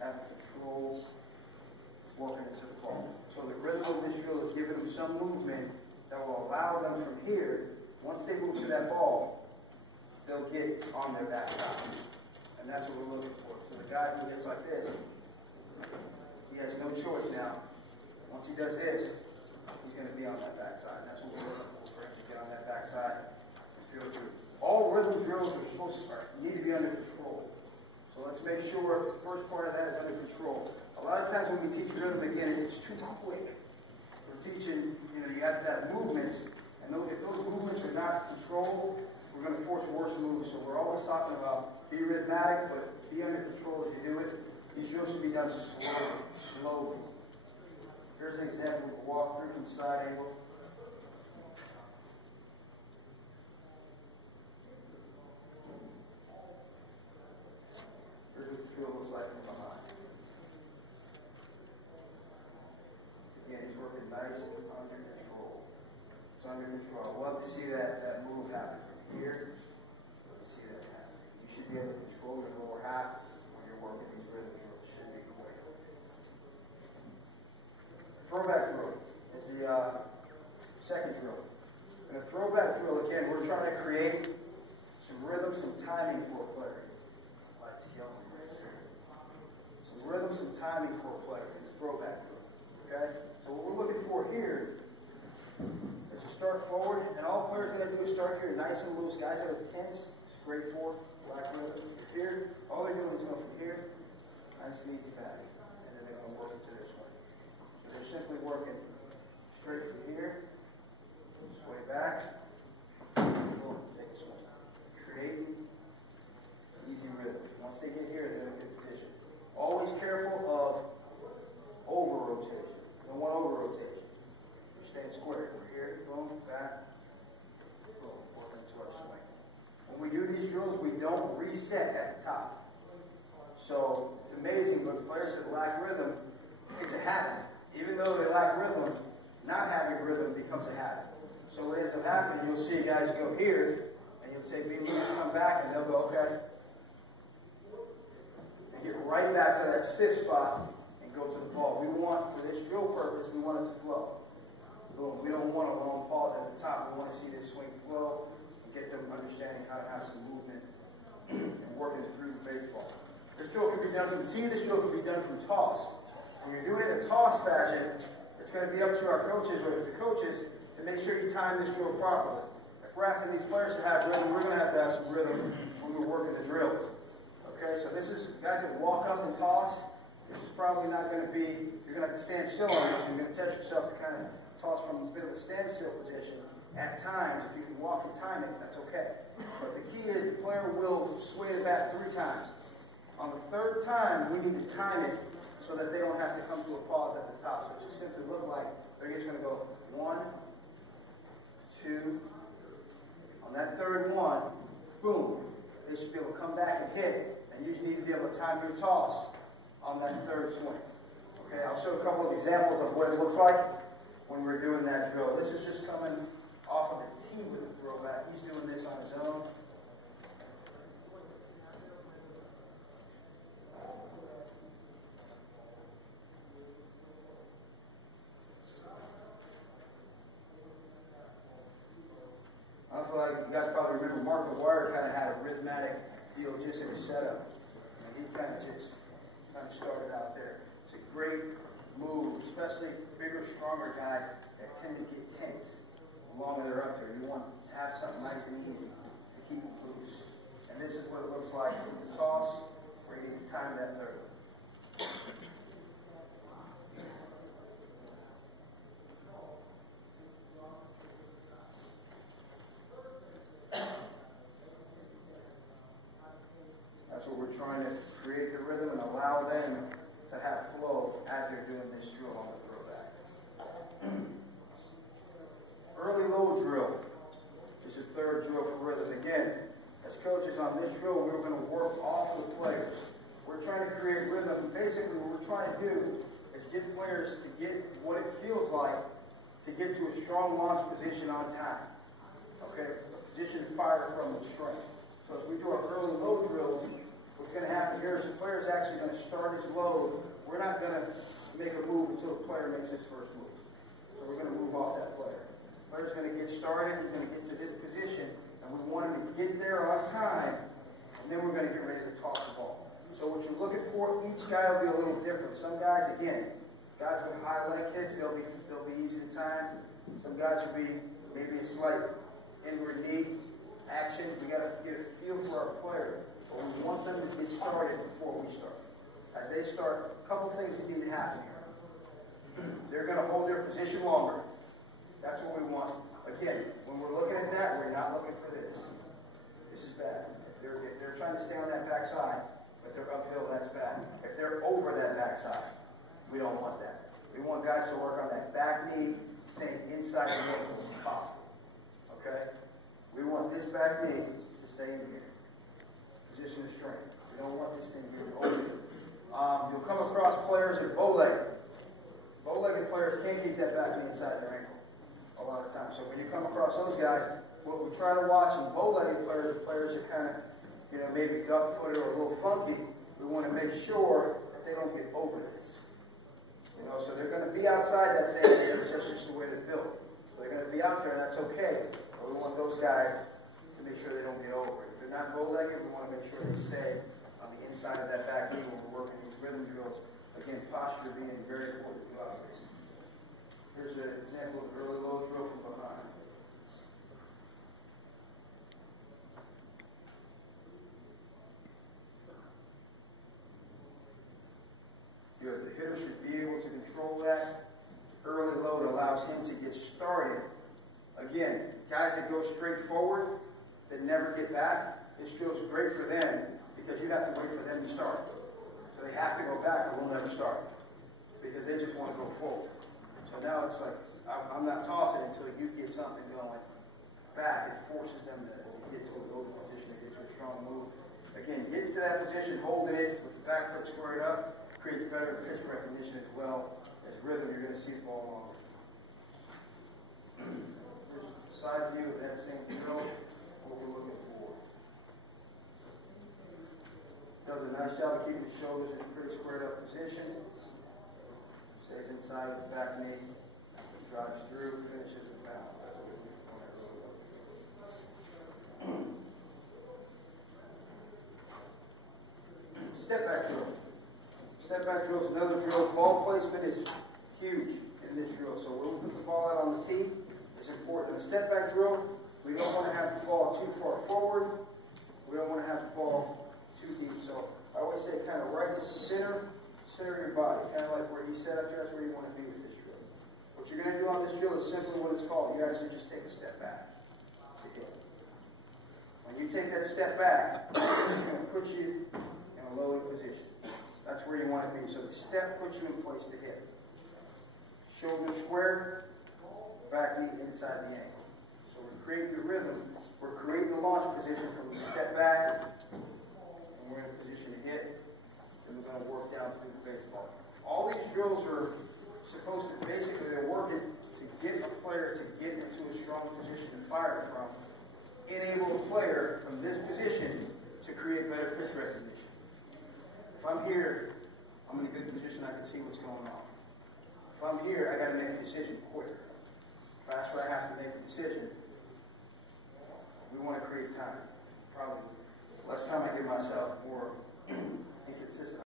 have control walking into the ball. So the rhythm of this drill is giving them some movement that will allow them from here, once they move to that ball, they'll get on their backside. And that's what we're looking for. So the guy who gets like this, he has no choice now. Once he does this, he's going to be on that backside. That's what we're looking for him to get on that backside and feel good. All rhythm drills are supposed to need to be under control. So let's make sure the first part of that is under control. A lot of times when we teach rhythm again, it's too quick. We're teaching, you have to have movements, and if those movements are not controlled, we're going to force worse moves. So we're always talking about be rhythmic, but be under control as you do it. These drills should be done slowly. Here's an example of a walk through from the side angle. Here's what the drill looks like from behind. Again, he's working nice and under control. It's under control. I love to see that move happen from here. Let's see that happen. You should be able to control your lower half when you're working these rhythm drills. It should be quick. Throwback drill is the second drill. In a throwback drill, again, we're trying to create some rhythm, some timing for a player. Lights yellow right there. Some rhythm, some timing for a player in the throwback drill. Okay? So what we're looking for here is to start forward, and all the player's going to do is start here nice and loose. Guys that are tense, straight forward, black rhythm. Here, all they're doing is go from here, nice and easy back. And then they're going to work into this one. So they're simply working straight from here, sway back, boom, take a swing. Creating easy rhythm. Once they get here, they're in a good position. Always careful of over-rotation. You don't want over-rotation. You're staying square. We're here, boom, back, boom, working into our swing. When we do these drills, we don't reset at the top. So it's amazing, but players that lack rhythm, it's a habit. Even though they lack rhythm, not having rhythm becomes a habit. So what ends up happening, you'll see guys go here, and you'll say, be loose, come back, and they'll go, okay. They get right back to that stiff spot and go to the ball. We want, for this drill purpose, we want it to flow. Boom. We don't want a long pause at the top. We want to see this swing flow and get them understanding how to have some movement and working through the baseball. This drill can be done from tee, this drill can be done from toss. When you're doing it in a toss fashion, it's going to be up to our coaches or the coaches to make sure you time this drill properly. If we're asking these players to have rhythm, we're going to have some rhythm when we're working the drills. Okay, so this is, guys that walk up and toss, this is probably not going to be, you're going to have to stand still on this. You're going to test yourself to kind of toss from a bit of a standstill position. At times, if you can walk and time it, that's okay. But the key is the player will sway the bat 3 times. On the 3rd time, we need to time it so that they don't have to come to a pause at the top. So it just simply look like they're just going to go 1, 2. On that 3rd one, boom. They should be able to come back and hit. And you just need to be able to time your toss on that 3rd swing. Okay, I'll show a couple of examples of what it looks like when we're doing that drill. This is just coming off of the tee with the throwback. He's doing this on his own. I feel like you guys probably remember Mark McGuire kind of had a rhythmic feel just in his setup. And he kind of started out there. It's a great move, especially bigger, stronger guys that tend to get tense the longer they're up there. You want to have something nice and easy to keep them loose. And this is what it looks like with the toss, where you can time that 3rd. That's what we're trying to create the rhythm and allow them to have flow as they're doing this drill on the throwback. Early low drill is the 3rd drill for rhythm. Again, as coaches on this drill, we're going to work off with players. We're trying to create rhythm. Basically, what we're trying to do is get players to get what it feels like to get to a strong launch position on time. Okay? A position fired from the strength. So as we do our early low drills, we're what's going to happen here is the player is actually going to start his load. We're not going to make a move until the player makes his first move. So we're going to move off that player. The player's going to get started. He's going to get to this position, and we want him to get there on time, and then we're going to get ready to toss the ball. So what you're looking for, each guy will be a little different. Some guys, again, guys with high leg kicks, they'll be easy to time. Some guys will be maybe a slight inward knee action. We got to get a feel for our player. But we want them to get started before we start. As they start, a couple things that need to happen here. They're going to hold their position longer. That's what we want. Again, when we're looking at that, we're not looking for this. This is bad. If they're trying to stay on that backside, but they're uphill, that's bad. If they're over that backside, we don't want that. We want guys to work on that back knee, staying inside the ankle if possible. Okay? We want this back knee to stay in here. Position of strength. We don't want this thing here over. You'll come across players that bow-legged. Bow-legged players can't keep that back knee inside their ankle a lot of times. So when you come across those guys, what we try to watch in bow-legged players are players that kind of, maybe gut-footed or a little funky. We want to make sure that they don't get over this. So they're going to be outside that thing here. It's just the way they're built. So they're going to be out there, and that's okay. But we want those guys to make sure they don't get over it. If they're not bow-legged, we want to make sure they stay on the inside of that back knee when we're working these rhythm drills. Again, posture being very important throughout this. Here's an example of an early load drill from behind. The hitter should be able to control that. Early load allows him to get started. Again, guys that go straight forward, that never get back, this drill is great for them because you have to wait for them to start. So they have to go back or we'll never start because they just want to go forward. So now it's like, I'm not tossing until you get something going back. It forces them to get to a loaded position, to get to a strong move. Again, get into that position, holding it with the back foot squared up. Creates better pitch recognition as well as rhythm. You're going to see the ball longer. Here's a side view of that same drill. What we're looking for. Does a nice job of keeping the shoulders in a pretty squared up position. Stays inside of the back knee. Drives through. Finishes the bounce. Step back drill. Step back drill is another drill. Ball placement is huge in this drill. So when we put the ball out on the tee, it's important. In a step back drill, we don't want to have the ball too far forward. We don't want to have the ball too deep. So I always say kind of right in the center of your body. Kind of like where he set up there, that's where you want to be with this drill. What you're going to do on this drill is simply what it's called. You actually just take a step back. When you take that step back, it's going to put you in a loaded position. That's where you want to be. So the step puts you in place to hit. Shoulder square, back knee inside the ankle. So we're creating the rhythm. We're creating the launch position from the step back, and we're in a position to hit. And we're going to work down through the baseball. All these drills are supposed to basically, they're working to get a player to get into a strong position to fire from. Enable the player from this position to create better pitch recognition. If I'm here, I'm in a good position, I can see what's going on. If I'm here, I got to make a decision quicker. The faster I have to make a decision, we want to create time. Probably less time I give myself, more inconsistent.